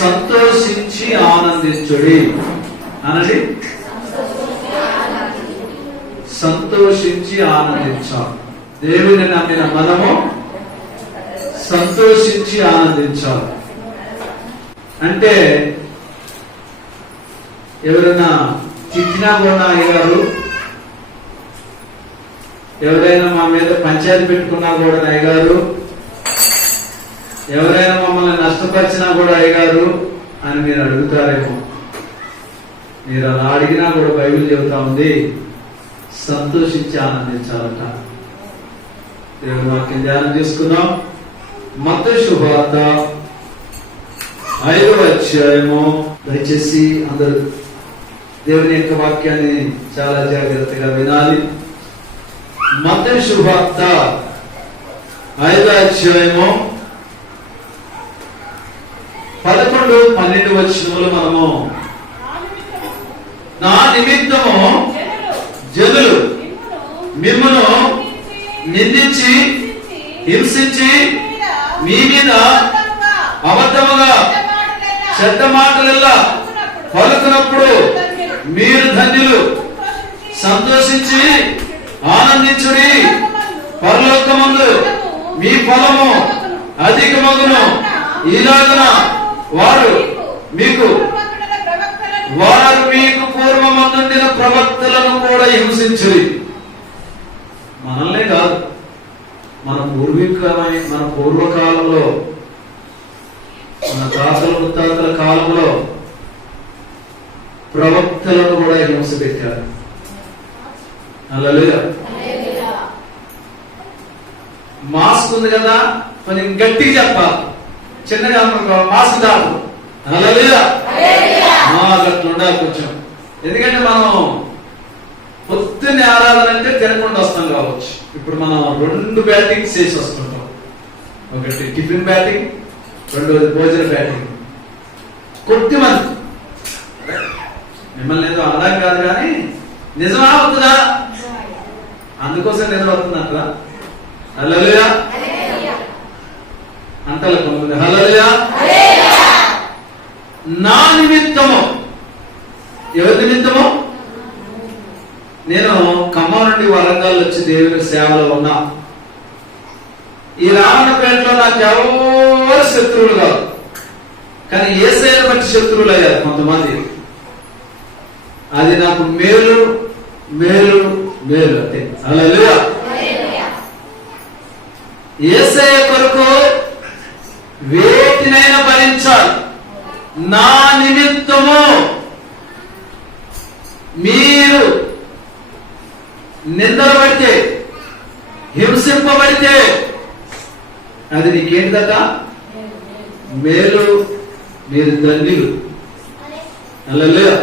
సంతోషించి ఆనందించుడి అనండి. సంతోషించి ఆనందించాలి. దేవుని నమ్మిన మనము సంతోషించి ఆనందించాలి. అంటే ఎవరైనా తిట్టినా కూడా అయ్యగారు, ఎవరైనా మా మీద పంచాయతీ పెట్టుకున్నా కూడా అయ్యగారు, ఎవరైనా మమ్మల్ని నష్టపరిచినా కూడా అయ్యగారు అని మీరు అడుగుతారేమో. మీరు అలా అడిగినా కూడా బైబిల్ చెబుతా ఉంది సంతోషించి ఆనందించాలట. దేవుని వాక్యం ధ్యానం చేసుకుందాం. మత్తయి శుభవార్త 5వ అధ్యాయము. దయచేసి అందరూ దేవుని యొక్క వాక్యాన్ని చాలా జాగ్రత్తగా వినాలి. మత్తయి శుభవార్త 5వ అధ్యాయము 11, 12 వచనములు మనము నా నిమిత్తము జనులు మిమ్మును నిందించి హింసించి మీ మీద అబద్ధముగా చెడ్డ మాటలెల్లా పలుకున్నప్పుడు మీరు ధన్యులు. సంతోషించి ఆనందించుడి, పరలోకమందు మీ ఫలము అధికమగును. ఇలాగున వారు మీకు పూర్వమందుండిన ప్రవక్తలను కూడా హింసించుడి. మనల్నే కాదు, మన పూర్వకాలంలో, మన తాతల ముత్తాతల కాలంలో ప్రవక్తలను కూడా హింస పెట్టారు. హల్లెలూయా. మాస్క్ ఉంది కదా, కొంచెం గట్టిగా చెప్పాలి. చిన్నగా మాస్క్ కాదు. హల్లెలూయా. అట్లా ఉండాలి కొంచెం. ఎందుకంటే మనం పొద్దున్నే ఆరాధన అంటే తినకుండా వస్తాం కావచ్చు. ఇప్పుడు మనం 2 బ్యాటింగ్స్ చేసి వస్తుంటాం. ఒకటి టిఫిన్ బ్యాటింగ్, రెండోది భోజన బ్యాటింగ్. కొద్దిమంది, మిమ్మల్ని ఏదో అలా కాదు కానీ నిజమా అవుతుందా? అందుకోసం నిజం అవుతుందంట. హల్లెలూయా అంటలే కొంతమంది. హల్లెలూయా. నా నిమిత్తము, ఎవరి నిమిత్తము? నేను ఖమ్మం నుండి వరంగల్ వచ్చి దేవుని సేవలో ఉన్నా. ఈ రావణపేటలో నాకు ఎవరు శత్రువులు కాదు, కానీ యేసయ్యను బట్టి శత్రువులు అయ్యారు కొంతమంది. అది నాకు మేలు మేలు మేలు అంటే. హల్లెలూయా. యేసయ్య కొరకు వేటినైనా భరించాలి. నా నిమిత్తము మీరు నిందలబడితే, హింసింపబడితే అది నీకేంటట? మేలు, మీరు ధన్యులు. హల్లెలూయా.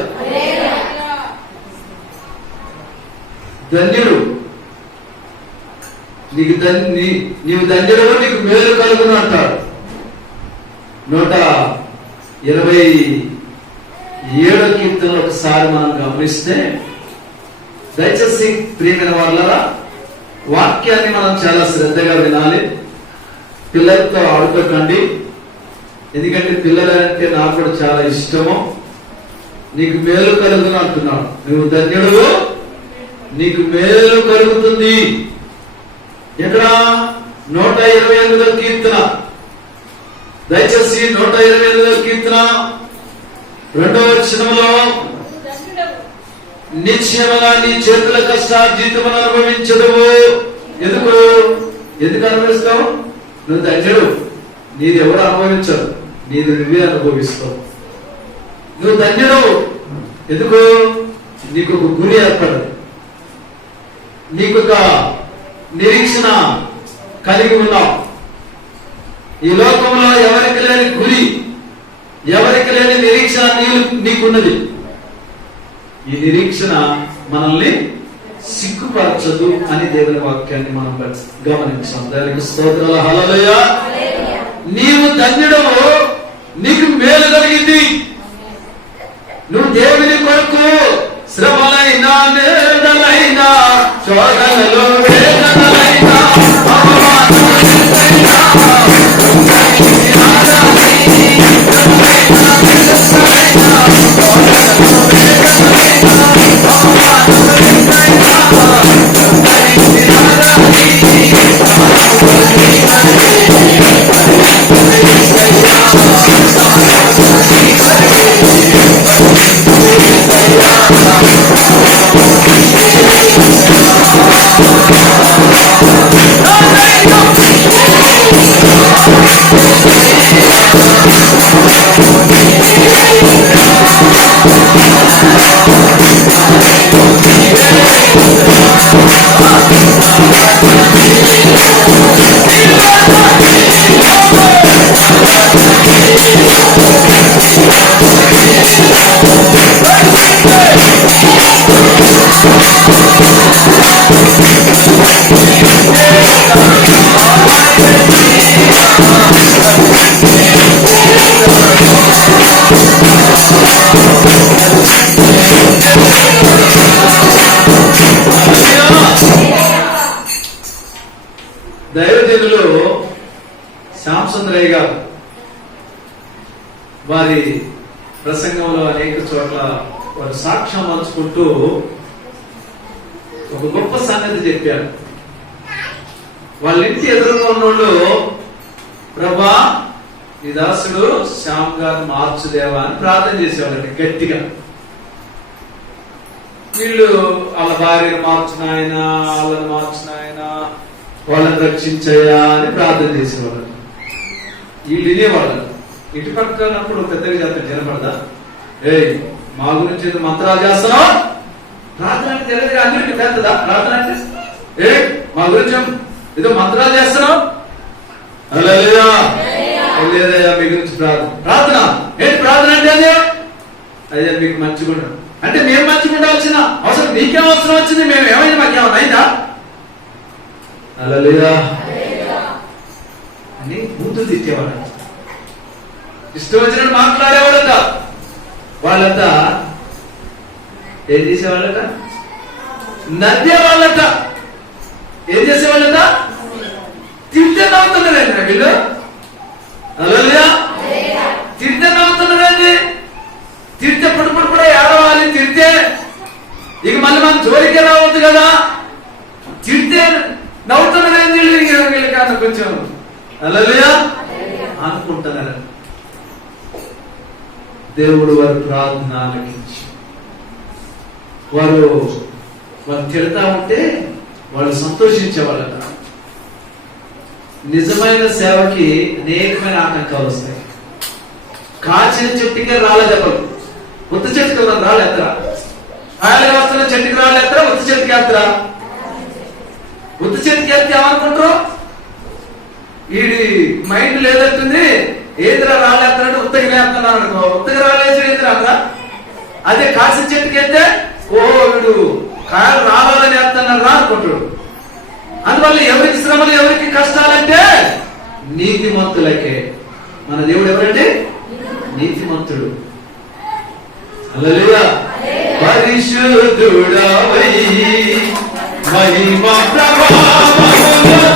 ధన్యుడు. నీవు ధన్యుడు, నీకు మేలు కలుగును అంటాడు. 127వ కీర్తనలో ఒకసారి మనం గమనిస్తే, దయచేసి ప్రియమైన వాళ్ళరా వాక్యాన్ని మనం చాలా శ్రద్ధగా వినాలి. పిల్లలతో ఆడుకోకండి, ఎందుకంటే పిల్లలంటే నాకు కూడా చాలా ఇష్టము. నీకు మేలు కలుగును అంటున్నాడు. నువ్వు ధన్యుడు, నీకు మేలు కలుగుతుంది. ఎక్కడ? 128వ కీర్తన. దయచేసి 128వ కీర్తన 2వ వచనంలో, నిశ్చయముగా నీ చేతుల కష్టార్జితమును అనుభవించదువు. ఎందుకు అనుభవిస్తావు? నువ్వు ధన్యుడు. నీది ఎవరు అనుభవించరు, నీది నువ్వే అనుభవిస్తావు. నువ్వు ధన్యుడు. ఎందుకు? నీకు ఒక గురి ఏర్పడదు, నీకు ఒక నిరీక్షణ కలిగి ఉన్నావు. ఈ లోకంలో ఎవరికి లేని గురి, ఎవరికి లేని నిరీక్షణ నీకున్నది. ఈ నిరీక్షణ మనల్ని సిగ్గుపరచదు అని దేవుని వాక్యాన్ని మనం గమనించాం. దానికి స్తోత్రాలు. హల్లెలూయా. నీవు ధన్యుడవు, నీకు మేలు కలిగింది. నువ్వు దేవుని కొరకు శ్రమలైనా, వేదనలైనా, శోధనలు, వేదనలైనా, అవమానాలైనా దైవజనులు శ్యామ్ సుందరయ్య గారు వారి ప్రసంగంలో అనేక చోట్ల వారు సాక్ష్యం పంచుకుంటూ ఒక గొప్ప సంగతి చెప్పారు. వాళ్ళ ఇంటి ఎదురుగా ఉన్నోళ్ళు, ప్రభా ఈ దాసుడు శ్యామ్ గారు మార్చుదేవా అని ప్రార్థన చేసేవాళ్ళండి గట్టిగా. వీళ్ళు వాళ్ళ భార్యను మార్చినాయన, వాళ్ళని మార్చినాయన, వాళ్ళని రక్షించయ్యా అని ప్రార్థన చేసేవాళ్ళు. వీళ్ళు వినేవాళ్ళు. ఇటు పక్కనప్పుడు పెద్దగా చేస్తారు జనపడదా, మా గురించి మంత్రాలు చేస్తున్నావు, ప్రార్థన అంటే తెలియదు అందరికీ పెద్దదా ప్రార్థన అంటే, మా గురించి ఏదో మంత్రాలు చేస్తున్నావు, లేదయ్యా మీ గురించి ప్రార్థన ఏంటి ప్రార్థన అంటే అదే అయ్యా మీకు మంచిగా అంటే మేము మంచిగా ఉండాల్సిన అవసరం మీకేం అవసరం వచ్చింది, మేము ఏమైనా మాకేమన్నా అయిందా అలా అని బూతులు తిట్టేవాళ్ళ, ఇష్టం వచ్చినట్టు మాట్లాడేవాళ్ళట. వాళ్ళంతా ఏం చేసేవాళ్ళట, నవ్వేవాళ్ళట. ఏం చేసేవాళ్ళట, తింటే నవ్వుతున్నారండి వీళ్ళు. అలా తింటే నవ్వుతున్నారండి. తిడితే పుడుపుడు కూడా ఏడవాలి. తిడితే ఇక మళ్ళీ మనం జోలికే రావద్దు కదా. తిడితే నవ్వుతున్నారండి వీళ్ళు కాదు కొంచెం అలా అనుకుంటున్నారు. దేవుడు వారి ప్రార్థన ఆలకించి వారు తిడతా ఉంటే వాళ్ళు సంతోషించేవాళ్ళట. నిజమైన సేవకి అనేకమైన ఆటంకాలు వస్తాయి. కాచిన చెట్టుకే రాళ్ళ దెబ్బలు, ఉత్త చెట్టుకు రాళ్ళు ఎత్తరా, కాయలు వస్తున్న చెట్టుకి రాళ్ళు ఎత్తరా, ఉత్త చెట్టుకి ఎత్తరా. ఉత్త చెట్టుకి ఎత్తే ఏమనుకుంటారు, వీడి మైండ్ లేదంటుంది, ఏదిరా రాళ్ళు ఎత్తనంటే ఉత్తగా వేస్తున్నాను అనుకో, ఉత్తగా రాళ్ళు వేసి ఏదిరా అక్కడ. అదే కాసిన చెట్టుకి ఎత్తే వీడు కాయలు రావాలని వేస్తున్నాడు రా అనుకుంటాడు. అందువల్ల ఎవరికి శ్రమలు ఎవరికి కష్టాలంటే నీతిమంతులకే. మన దేవుడు ఎవరంటే నీతిమంతుడు. హల్లెలూయా. పరిశుద్ధుడవై మహిమా ప్రభావములతో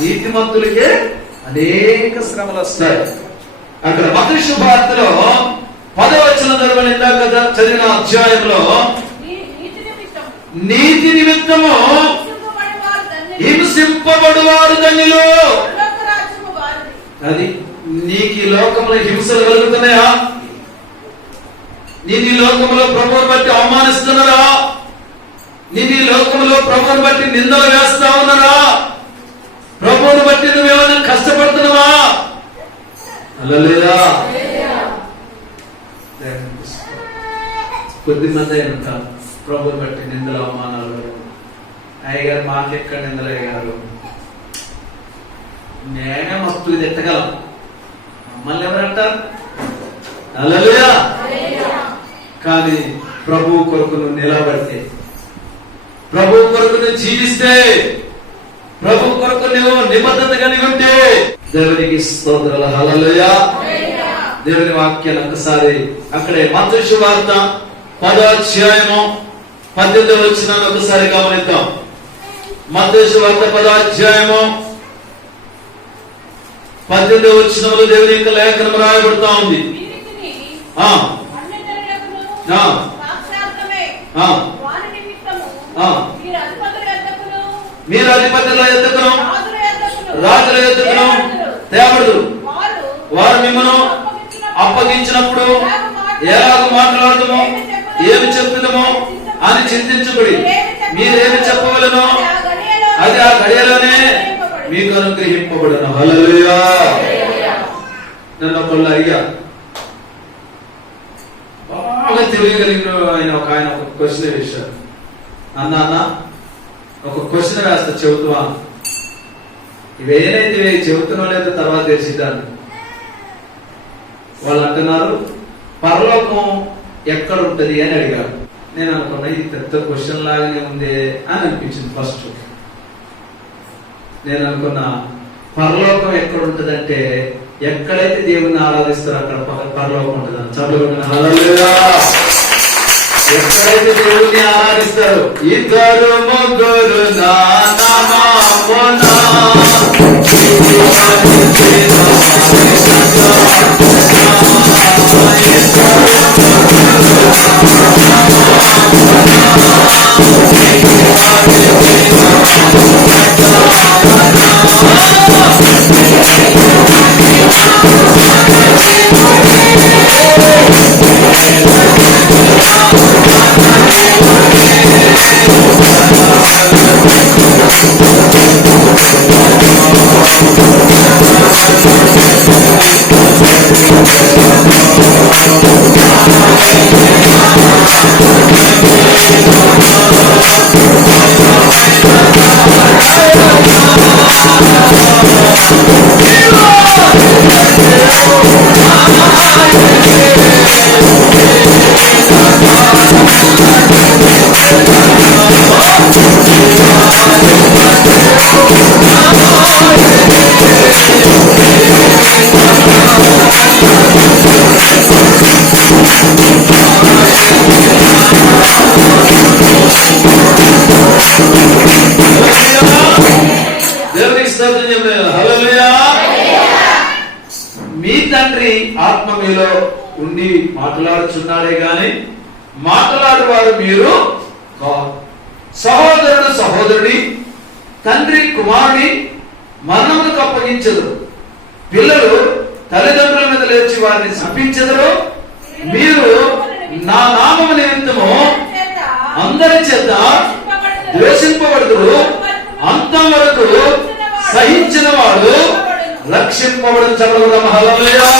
నీతిమంతులకే అనేక శ్రమలు వస్తాయి. అక్కడ మత్తయి శుభవార్తలో 10వ వచనం ఇందాక చదివిన అధ్యాయంలో నీతి నిమిత్తము హింసింపబడువారు ధన్యులు. అది నీకు ఈ లోకంలో హింసలు కలుగుతున్నాయా? నేను ఈ లోకంలో ప్రభువుని బట్టి అవమానిస్తున్నారా? నేను ఈ లోకంలో ప్రభువుని బట్టి నిందలు వేస్తా ఉన్నారా? ప్రభువుని బట్టి నువ్వేమైనా కష్టపడుతున్నావా? అలా లేదా? కొద్దిమంది అయినంత ప్రభువుని బట్టి నిందలు అవమానాలు, అయ్యగారు మాకెక్కడ నిందలు అయ్యారు, నేనే మస్తు ఇది ఎత్తగలం, మమ్మల్ని ఎవరంటారు? హల్లెలూయా. కానీ ప్రభు కొరకు నువ్వు నిలబడితే, ప్రభు కొరకు నువ్వు జీవిస్తే, ప్రభు కొరకు నువ్వు నిబద్ధత కలిగి ఉంటే దేవునికి స్తోత్రాలు. హల్లెలూయా. దేవుని వాక్యాన్ని ఒకసారి అక్కడే మత్తయి సువార్త 10వ అధ్యాయము 18వ వచనాన్ని ఒకసారి గమనిద్దాం. మత్తయి సువార్త 10వ అధ్యాయము 18వ వచనంలో దేవుని యొక్క లేఖనం రాయబడతా ఉంది. మీరు అధిపతుల ఎద్దుకును రాజుల ఎద్దుకును తేబడదు. వారు మిమ్మను అప్పగించినప్పుడు ఎలాగ మాట్లాడదుమో ఏమి చెప్పుదమో అని చింతించబడి మీరేమి చెప్పవలనో అది ఆ గడియలోనే మీకు అనుగ్రహింపబడును. హల్లెలూయా. నన్ను ఒకళ్ళు అడిగా, బాగా తెలియగలిగిన ఆయన ఒక క్వశ్చన్ వేశారు. అన్న ఒక క్వశ్చన్ వేస్తా, చెబుతున్నా. ఇవేనైతే చెబుతున్నా లేదా తర్వాత తెలిసిద్దాన్ని. వాళ్ళు అంటున్నారు, పరలోకం ఎక్కడ ఉంటది అని అడిగారు. నేను అనుకున్నా ఇది పెద్ద క్వశ్చన్ లాగానే ఉంది అని అనిపించింది. ఫస్ట్ నేను అనుకున్నా పరలోకం ఎక్కడ ఉంటదంటే ఎక్కడైతే దేవుణ్ణి ఆరాధిస్తారో అక్కడ పరలోకం ఉంటుందని. చదువుకున్నా ఎక్కడైతే దేవుణ్ణి ఆరాధిస్తారు, ఇద్దరు ముగ్గురు నా నామమున మీ తండ్రి ఆత్మ మీలో ఉండి మాట్లాడుచున్నాడే గాని మాట్లాడేవారు మీరు కాదు. సహోదరుడు సహోదరుడి, తండ్రి కుమారుని మరణములకు అప్పగించదు. పిల్లలు తల్లిదండ్రుల మీద లేచి వారిని శపించెదరు. మీరు నా నామము నిమిత్తము అందరి చేత ద్వేషింపబడుదురు. అంతవరకు సహించిన వాడు రక్షింపబడిన. చదవడం హల్లెలూయా.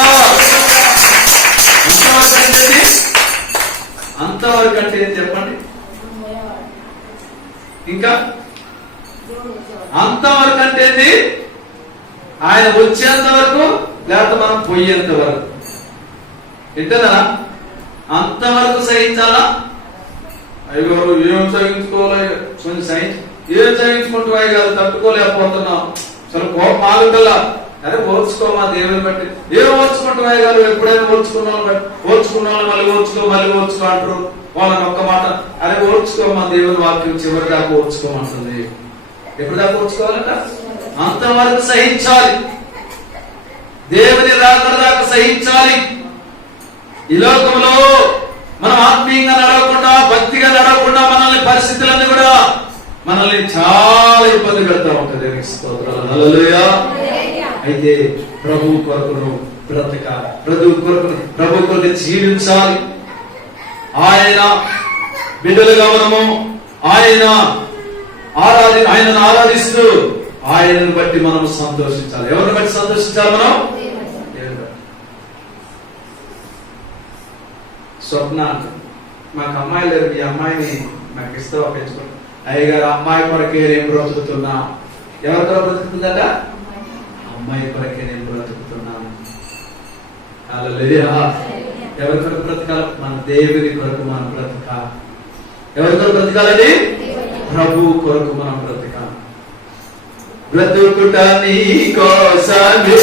అంతవరకు అంటే ఏం చెప్పండి? ఇంకా అంతవరకు అంటే ఆయన వచ్చేంత వరకు, లేకపోతే మనం పోయేంత వరకు. వింటదా? అంతవరకు సహించాలా? అయ్యో ఏం సహించుకోవాలి, కొంచెం ఏం సహించుకుంటూ అయ్యారు, తట్టుకోలేకపోతున్నాం, అసలు కోపం ఆగుతలా. అరే ఓర్చుకోమా దేవుని బట్టి. ఏం ఓర్చుకుంటూ అయ్యారు? ఎప్పుడైనా ఓర్చుకున్నాం మళ్ళీ ఓర్చుకో అంటారు. వాళ్ళని ఒక్క మాట, అరే ఓర్చుకోమా దేవుని వాక్యం చివరి దాకా ఓర్చుకోమంటుంది. ఎప్పుడు దాకా ఓర్చుకోవాలంట? అంతవరకు సహించాలి. దేవుని రాకడ దాకా సహించాలి. ఈ లోకంలో మనం ఆత్మీయంగా నడవకుండా, భక్తిగా నడవకుండా మనల్ని పరిస్థితులన్నీ కూడా మనల్ని చాలా ఇబ్బంది పెడతా ఉంటుంది. హల్లెలూయా. అయితే ప్రభు కొరకు బ్రతకాలి, ప్రభు కొరకు జీవించాలి. ఆయన బిడ్డలుగా మనము ఆయనను ఆరాధిస్తూ ఆయనను బట్టి మనం సంతోషించాలి. ఎవరిని బట్టి సంతోషించాలి? మనం స్వప్న, మాకు అమ్మాయి లేదు, ఈ అమ్మాయిని నాకు ఇస్తావా పెంచుకోండి. అయ్యగారు అమ్మాయి కొరకే నేను బ్రతుకుతున్నా. ఎవరి కొరకు బ్రతుకుతుందట? అమ్మాయి కొరకే నేను బ్రతుకుతున్నాను. హల్లెలూయా. ఎవరి కొరకు బ్రతకాలి? మన దేవుని కొరకు మనం బ్రతకాలి. ఎవరి కొరకు బ్రతకాలండి? ప్రభు కొరకు మనం బ్రతకాలి. బ్రతుకుట నీ కోసమే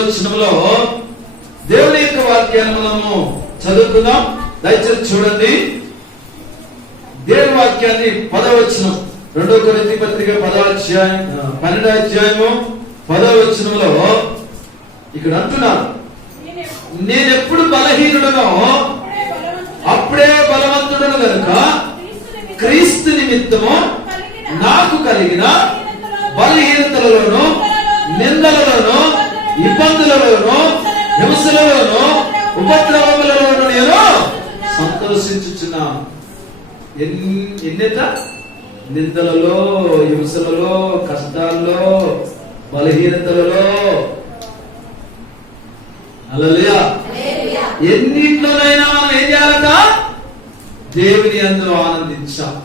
వచనంలో దేవుని యొక్క వాక్యాన్ని మనము చదువుకుందాం. దయచేసి చూడండి. దేవుని వాక్యాన్ని 10వ వచనం, 2 కొరింథీ పత్రిక 12వ అధ్యాయము 10వ వచనంలో ఇక్కడ అంటున్నారు, నేనెప్పుడు బలహీనుడనో అప్పుడే బలవంతుడను గనుక క్రీస్తు నిమిత్తము నాకు కలిగిన బలహీనతలలోను, నిందలలోను, ఇబ్బందులలోను, హింసలలోను, ఉపద్రవములలోను నేను సంతోషించుచున్నాను. ఎన్నిట నిందలలో, హింసలలో, కష్టాల్లో, బలహీనతలలో, హల్లెలూయా, ఎన్నిట్లోనైనా మనం ఏం చేయాలట? దేవుని యందు ఆనందించాం.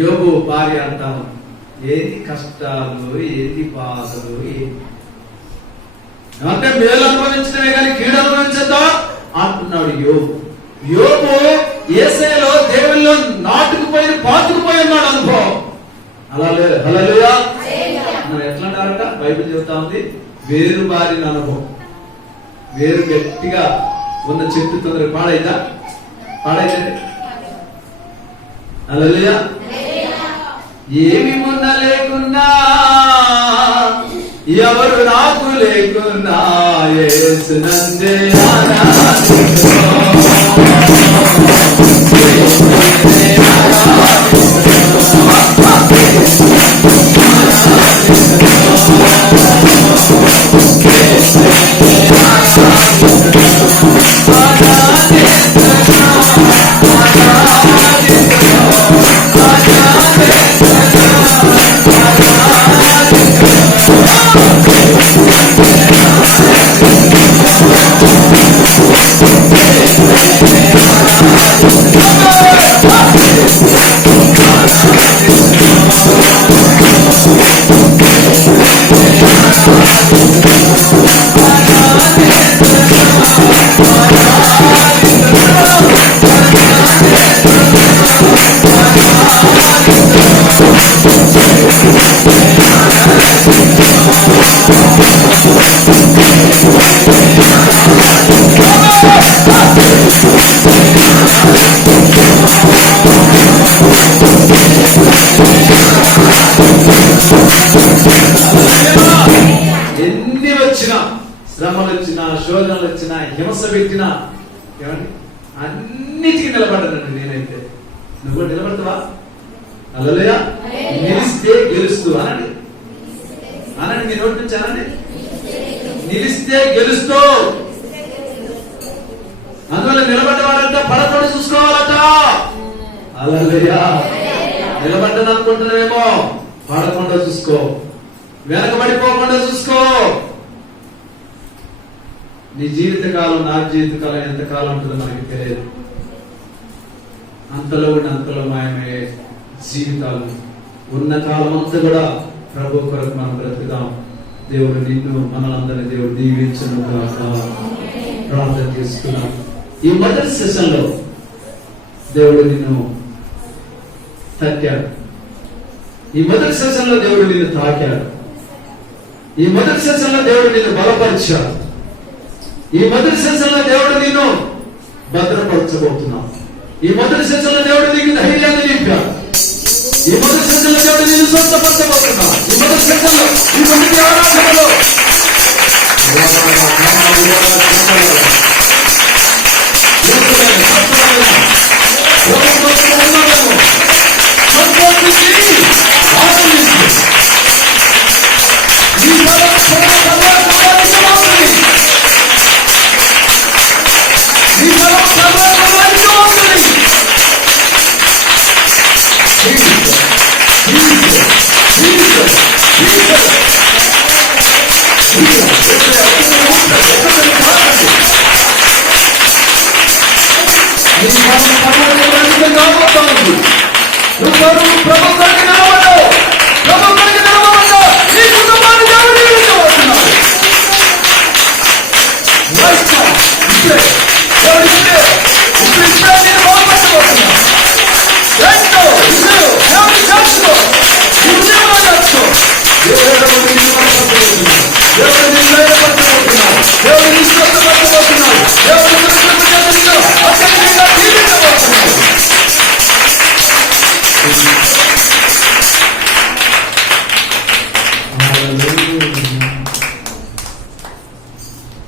యోబు భార్య అంటాము, ఏది కష్టాలు, ఏది బాధలు, అంటే మేలు అనుభవించడమే కానీ కీడు అనుభవించద్దా అంటున్నాడు యోబు. యోబు యేసయ్యలో దేవుల్లో నాటుకుపోయి పాతుకుపోయి ఉన్నాడు అనుభవం. హల్లెలూయా. మరి ఎట్లా అంటారట? బైబిల్ చెబుతా ఉంది, వేరు బారిన అనుభవం. వేరు గట్టిగా ఉన్న చెట్టు తొందర పాడైతా పాడైతే హల్లెలూయా. ఏమి మొన్న లేకున్నా, ఎవరు నాకు లేకున్నా, యేసు నందే ఎన్ని వచ్చినా, శ్రమలు వచ్చినా, శోధనలు వచ్చినా, హింస పెట్టినా, ఏమండి అన్నిటికీ నిలబడ్డానండి నేనైతే. నువ్వు కూడా నిలబడతావా? హల్లెలూయా. నిలిస్తే గెలుస్తూ అనండి, అనండి, మీ నోటి నుంచి అనండి. నిలిస్తే గెలుస్తూ. అందువల్ల నిలబడ్డవాడంట పడకుండా చూసుకోవాలట. హల్లెలూయా. నిలబడ్డను అనుకుంటున్నావేమో, పడకుండా చూసుకో, వెనకబడిపోకుండా చూసుకో. నీ జీవితకాలం, నా జీవితకాలం ఎంతకాలం ఉంటుందో మనకి తెలియదు. అంతలో ఉండి అంతలో మాయమయ్యే జీవితాలు. ఉన్న కాలం అంతా కూడా ప్రభు కొరకు మనం బ్రతుకుదాం. దేవుడు నిన్ను, మనలందరినీ దేవుడు దీవించును గాక. ప్రార్థన చేసుకున్నాం. ఈ మొదటి సెషన్ లో దేవుడు నిన్ను తాకాడు. ఈ మొదటి సెషన్ లో దేవుడు నిన్ను తాకాడు. ఈ మొదటి సెషన్ లో దేవుడు నిన్ను బలపరిచాడు. ఈ మొదటి సెషన్ లో దేవుడు నిన్ను భద్రపరచబోతున్నాడు. ఈ మొదటి సెషన్ లో దేవుడు నీకు ధైర్యాన్ని నింపాడు. ఈ మొదటి సెషన్ లో దేవుడు నిన్ను స్వస్థపరచబోతున్నాడు. ఈ మొదటి సెషన్ లో, ఈ మొదటి ఆరాధనలో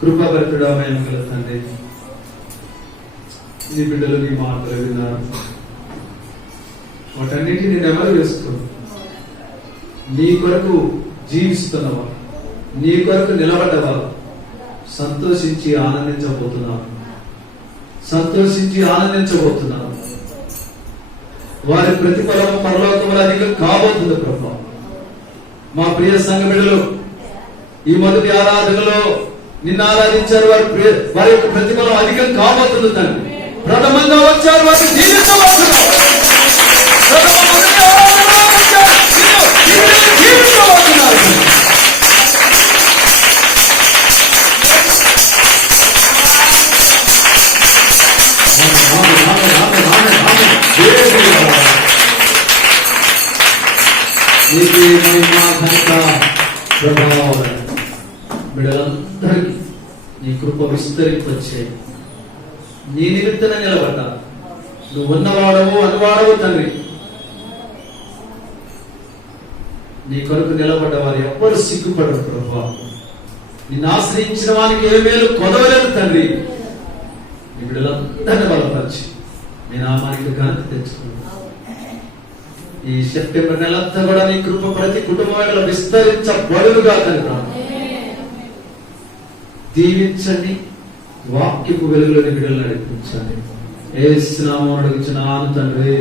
కృపాభరితుడా మహిమగల తండ్రి, నీ బిడ్డలు నీ మాటలు విన్నారు. వాటన్నిటిని నెమరు వేసుకో. నీ కొరకు జీవిస్తున్నవా, నీ కొరకు నిలబడ్డవా, సంతోషించి ఆనందించబోతున్నావు. సంతోషించి ఆనందించబోతున్నావు. వారి ప్రతిఫలం పరలోకములు అధికం కాబోతుంది ప్రభా. మా ప్రియ సంఘ బిడ్డలు ఈ మొదటి ఆరాధనలో నిన్ను ఆరాధించారు. వారి యొక్క ప్రతిఫలం అధికం కాబోతుంది తండ్రి. ప్రథమంగా వచ్చారు, వారిని జీవించబోతున్నారు. బిడ్డలందరికీ నీ కృప విస్తరింపచ్చాయి. నీ నిమిత్తన నిలబడ్డా. నువ్వు ఉన్నవాడవు అనువాడవు తండ్రి. నీ కొరకు నిలబడ్డ వారు ఎవ్వరు సిగ్గుపడరు ప్రభా. నిన్ను ఆశ్రయించిన వారికి ఏ మేలు కొదవలేదు తండ్రి. నీ బిడ్డలందరినీ బలపరిచి నీ నామానికి ఘనత తెచ్చుకున్నాను. ఈ సెప్టెంబర్ నెలంతా కూడా నీ కృప ప్రతి కుటుంబం విస్తరించబడులుగా తండ్రి. దీవించండి, వాక్యపు వెలుగులోని బిడ్డలు నడిపించండి. యేసు నామమున అడుగుచున్నాను తండ్రి.